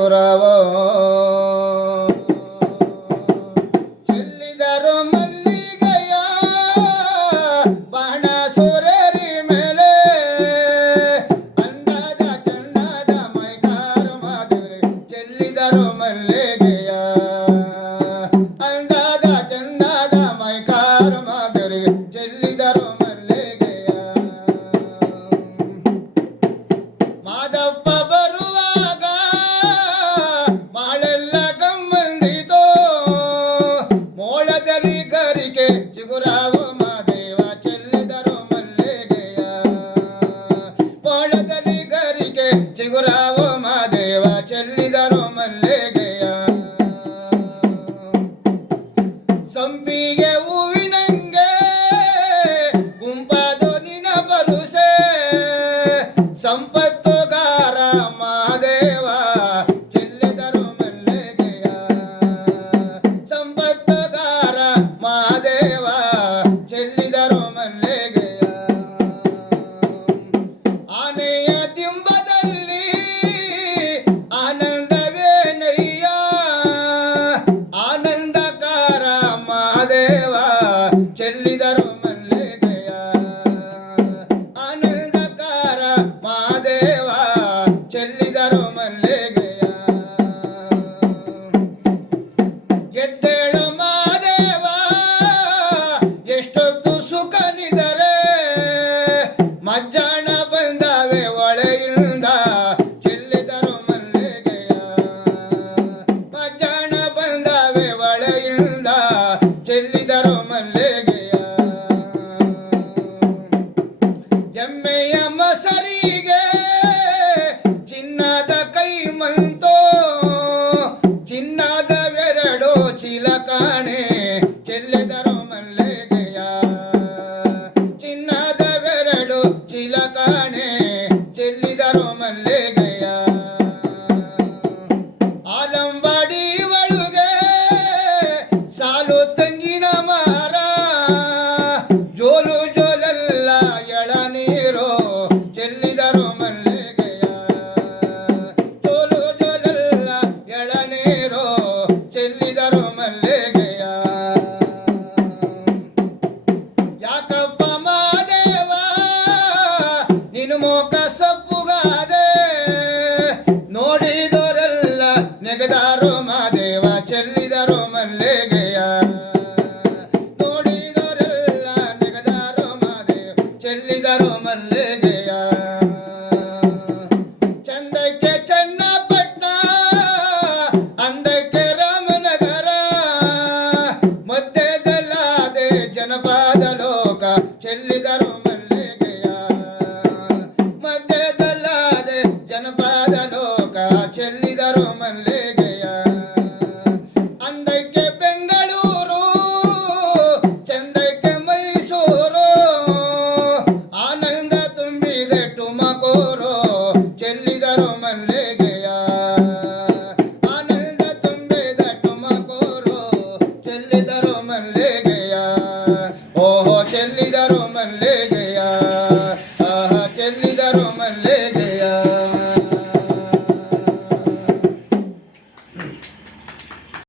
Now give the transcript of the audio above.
ಚಿಗುರವ ಚೆಲ್ಲಿದರು ಮಲ್ಲಿಗೆಯ ಬಾಣ ಸೂರ್ಯರಿ ಮೇಲೆ ಅಂದಾದ ಚಂದಾದ ಮೈಕಾರ ಮಾಧುರಿ ಚೆಲ್ಲಿದರು ಮಲ್ಲಿಗೆಯ ಅಂದಾದ ಚಂದಾದ ಮೈಕಾರ ಮಾಧುರಿ ಚೆಲ್ಲಿದರು ಮಲ್ಲಿಗೆಯ ಮಾದಪ್ಪ ಬರುವಾಗ ಮಾಳೆಲ್ಲ ಗಮ್ಮಂದಿತೋ ಮೋಳದಲ್ಲಿ ಗರಿಕೆ ಚಿಗುರಾವ ಮಾದೇವ ಚೆಲ್ಲಿದರು ಮಲ್ಲಿಗೆಯ ಮೋಳದಲ್ಲಿ ಗರಿಕೆ ಚಿಗುರಾವ ಮಾದೇವ ಚೆಲ್ಲಿದರು ಮಲ್ಲಿಗೆಯ ಸಂಪಿಗೆ ಹೂವಿನಂಗೆ ಗುಂಪಾದೋ ನಿನ ಬರುಸೆ ಸಂಪತ್ತುಗಾರ ಮಹಾದೇವ ಚೆಲ್ಲಿದರು ಮಲ್ಲಿಗೆಯ ಸಂಪತ್ತುಗಾರ ಮಹಾದೇವ ಚೆಲ್ಲಿದರು ಮಲ್ಲಿಗೆಯ ಆನೆಯ ದಿಂಬದಲ್ಲಿ ಆನಂದವೇನಯ್ಯ ಆನಂದಕಾರ ಮಹಾದೇವ ಚೆಲ್ಲಿದರು ಮಲ್ಲಿಗೆಯ ಆನಂದಕಾರ ಮಹಾದೇವ ಚೆಲ್ಲಿದರು ಮಲ್ಲಿಗೆಯ ಎದ್ದೇಳು ಮಹಾದೇವ ಎಷ್ಟೊತ್ತು ಸುಖನಿದರೆ ಮಜ್ಜಾಣ ಬಂದವೆ ಒಳೆಯಿಂದ ಚೆಲ್ಲಿದರು ಮಲ್ಲಿಗೆಯ ಮಜ್ಜಾಣ ಬಂದವೆ ಒಳೆಯಿಂದ ಚೆಲ್ಲಿದರು ಮಲ್ಲಿಗೆಯ ಎಮ್ಮೆಯ ಮಸರಿಗೆ ಚಿನ್ನದ ಕೈ ಮಂತೋ ಚಿನ್ನದವೆರಡು ಚೀಲ ಕಾಣೆ ಚೆಲ್ಲಿದರು ಮಲ್ಲಿಗೆಯ ಚಿನ್ನದವೆರಡು ಚೀಲ ಕಾಣೆ ಚೆಲ್ಲಿದರು ಮಲ್ಲಿಗೆಯ ಆಲಂಬಾಡಿ ಒಳಗೆ ಸಾಲು ತಂಗಿನ ಮರ ಜೋಲು ಜೋಲೆಲ್ಲ ಎಳನೀರು ಚೆಲ್ಲಿದರು ಮಲ್ಲಿಗೆಯ ಜೋಲು ಜೋಲೆಲ್ಲ ಎಳನೀರು ಚೆಲ್ಲಿದರು ಮಲ್ಲಿಗೆಯ ಯಾಕಪ್ಪ ಮಾದೇವ ನಿನ್ನ ಮೋಕ ಸಪ್ಪುಗಾದೆ ನೋಡಿದವರೆಲ್ಲ ನೆಗೆದಾರು ಮಾದೇವ ಚೆಲ್ಲಿದರು ಮಲ್ಲಿಗೆಯ ನೋಡಿದವರೆಲ್ಲ ನೆಗೆದಾರು ಮಾದೇವ ಚೆಲ್ಲಿದರು ಮಲ್ಲಿಗೆಯ ಚಂದಕ್ಕೆ ಚನ್ನಪಟ್ಟಣ ಅಂದಕ್ಕೆ ರಾಮನಗರ ಮಧ್ಯದಲ್ಲಾದೆ ಜನಪದ ಲೋಕ ಚೆಲ್ಲಿದರು ಮಲ್ಲಿಗೆಯ ಮಧ್ಯದಲ್ಲಾದೆ ಜನಪದ ಲೋಕ ಚೆಲ್ಲಿದರು ಮಲ್ಲಿಗೆಯ